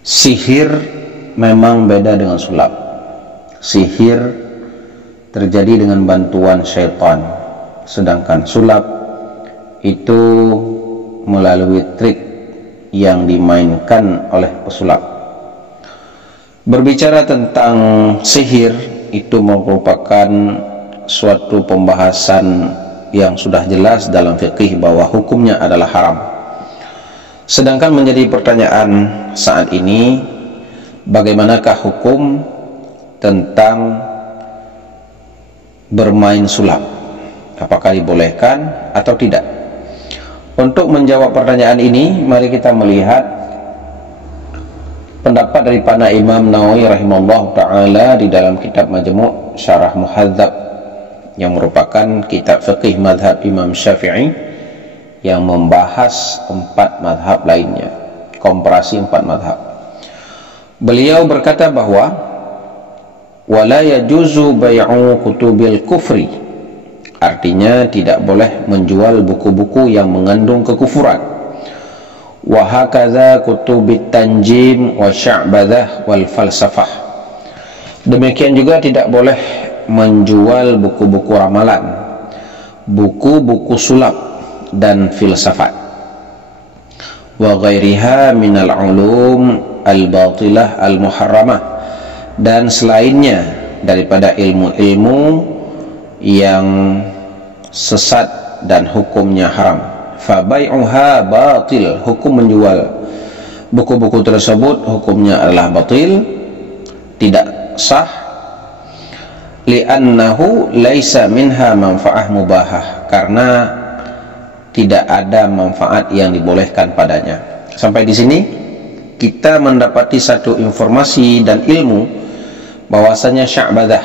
Sihir memang beda dengan sulap. Sihir terjadi dengan bantuan syaitan, sedangkan sulap itu melalui trik yang dimainkan oleh pesulap. Berbicara tentang sihir itu merupakan suatu pembahasan yang sudah jelas dalam fikih bahwa hukumnya adalah haram. Sedangkan menjadi pertanyaan saat ini, bagaimanakah hukum tentang bermain sulap? Apakah dibolehkan atau tidak? Untuk menjawab pertanyaan ini, mari kita melihat pendapat daripada Imam Nawawi rahimahullah ta'ala di dalam kitab Majmu' Syarah Muhadzab, yang merupakan kitab fikih mazhab Imam Syafi'i yang membahas 4 mazhab lainnya, komparasi 4 mazhab. Beliau berkata bahwa wala yajuzu bai'u kutubil kufri, artinya tidak boleh menjual buku-buku yang mengandung kekufuran. Wa hakadza kutubit tanjim wa sya'badah wal falsafah, demikian juga tidak boleh menjual buku-buku ramalan, buku-buku sulap dan filsafat. Wa ghairiha minal ulum al-batilah al-muharramah, dan selainnya daripada ilmu-ilmu yang sesat dan hukumnya haram. Fa bai'uha batil, hukum menjual buku-buku tersebut hukumnya adalah batil, tidak sah. Li'annahu laisa minha manfa'ah mubahah, karena tidak ada manfaat yang dibolehkan padanya. Sampai di sini kita mendapati satu informasi dan ilmu bahwasanya sya'badah,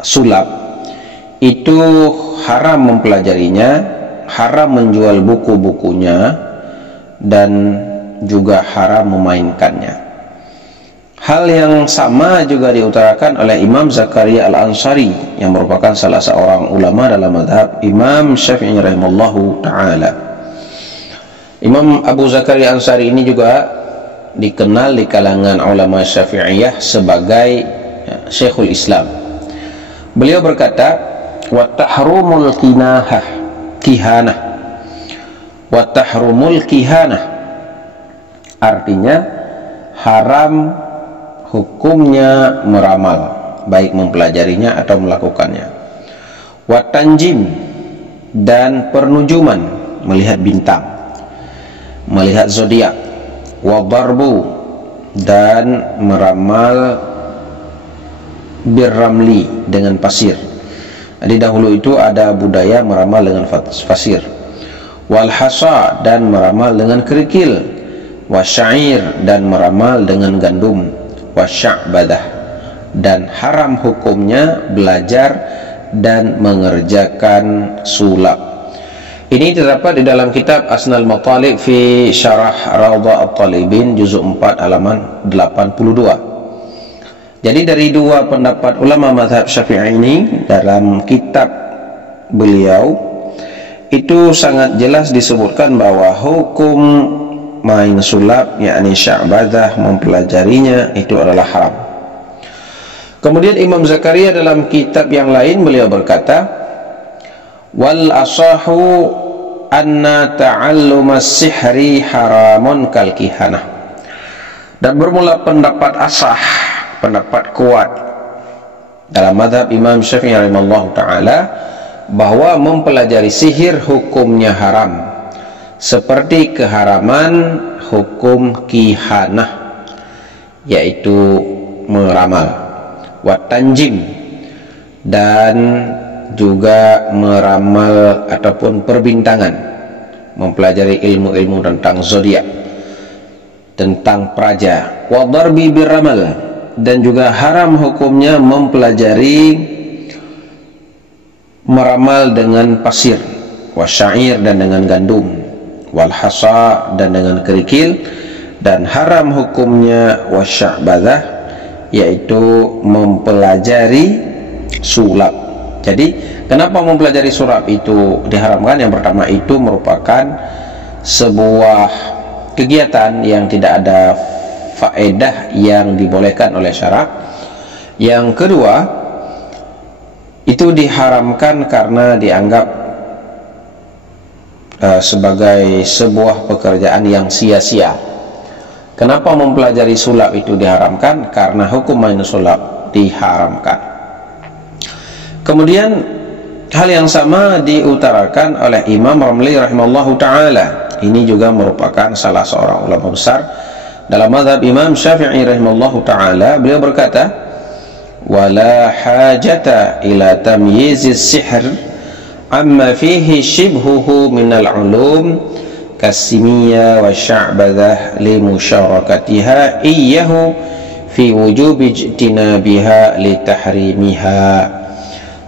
sulap, itu haram mempelajarinya, haram menjual buku-bukunya, dan juga haram memainkannya. Hal yang sama juga diutarakan oleh Imam Zakaria Al-Ansari, yang merupakan salah seorang ulama dalam mazhab Imam Syafi'i rahimahullahu ta'ala. Imam Abu Zakaria Al-Ansari ini juga dikenal di kalangan ulama Syafi'iyah sebagai Syekhul Islam. Beliau berkata, wa tahrumul kihanah, wa tahrumul kihanah, artinya haram hukumnya meramal, baik mempelajarinya atau melakukannya. Wa tanjim, dan pernujuman, melihat bintang, melihat zodiak. Wa darbu, dan meramal birramli, dengan pasir. Jadi dahulu itu ada budaya meramal dengan pasir. Wal hasa, dan meramal dengan kerikil. Wa syair, dan meramal dengan gandum. Wa sya'badah, dan haram hukumnya belajar dan mengerjakan sulap. Ini terdapat di dalam kitab Asnal Matalib fi Syarah Rawdah At-Talibin juzuk 4 halaman 82. Jadi dari dua pendapat ulama mazhab Syafi'i ini dalam kitab beliau itu sangat jelas disebutkan bahwa hukum main sulap, yakni sya'badah, mempelajarinya, itu adalah haram. Kemudian Imam Zakaria dalam kitab yang lain beliau berkata, wal asahu anna ta'allumas sihri haramun kal kihanah, dan bermula pendapat asah, pendapat kuat dalam mazhab Imam Syafi'i rahimahullah ta'ala, bahwa mempelajari sihir hukumnya haram, seperti keharaman hukum kihanah, yaitu meramal. Wa tanjim, dan juga meramal ataupun perbintangan, mempelajari ilmu-ilmu tentang zodiak, tentang praja. Wa darbi birramal, dan juga haram hukumnya mempelajari meramal dengan pasir. Wa syair, dan dengan gandum. Wal hasa, dan dengan kerikil, dan haram hukumnya wasya'badah, yaitu mempelajari sulap. Jadi kenapa mempelajari sulap itu diharamkan? Yang pertama, itu merupakan sebuah kegiatan yang tidak ada faedah yang dibolehkan oleh syarak. Yang kedua, itu diharamkan karena dianggap sebagai sebuah pekerjaan yang sia-sia. Kenapa mempelajari sulap itu diharamkan? Karena hukum main sulap diharamkan. Kemudian hal yang sama diutarakan oleh Imam Ramli rahimallahu ta'ala. Ini juga merupakan salah seorang ulama besar dalam mazhab Imam Syafi'i rahimallahu ta'ala. Beliau berkata, wala hajata ila tamyizis sihr amma fihi shibhuhu minal ulum kasimiyya wa sya'badah li musyarakatiha iyyahu fi wujubi ijtinabiha li tahrimiha.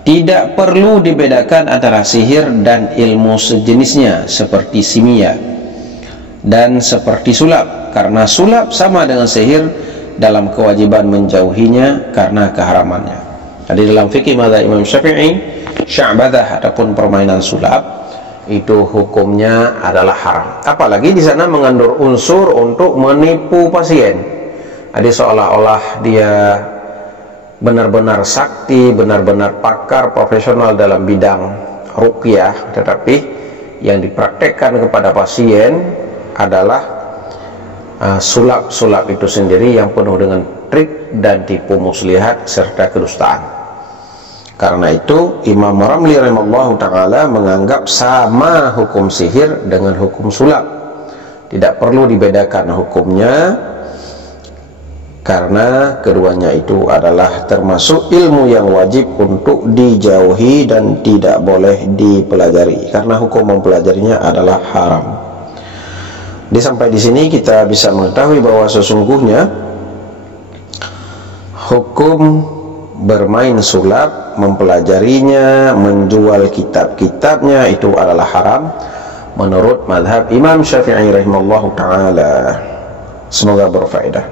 Tidak perlu dibedakan antara sihir dan ilmu sejenisnya seperti simia dan seperti sulap, karena sulap sama dengan sihir dalam kewajiban menjauhinya karena keharamannya. Jadi dalam fikih mazhab Imam Syafi'i, sya'badah ataupun permainan sulap itu hukumnya adalah haram. Apalagi di sana mengandung unsur untuk menipu pasien. Jadi seolah-olah dia benar-benar sakti, benar-benar pakar profesional dalam bidang ruqyah, tetapi yang dipraktekkan kepada pasien adalah sulap-sulap itu sendiri yang penuh dengan trik dan tipu muslihat serta kedustaan. Karena itu Imam Ramli rahimahullahu ta'ala menganggap sama hukum sihir dengan hukum sulap, tidak perlu dibedakan hukumnya, karena keduanya itu adalah termasuk ilmu yang wajib untuk dijauhi dan tidak boleh dipelajari, karena hukum mempelajarinya adalah haram. Sampai di sini kita bisa mengetahui bahwa sesungguhnya hukum bermain sulap, mempelajarinya, menjual kitab-kitabnya itu adalah haram menurut mazhab Imam Syafi'i rahimallahu ta'ala. Semoga berfaedah.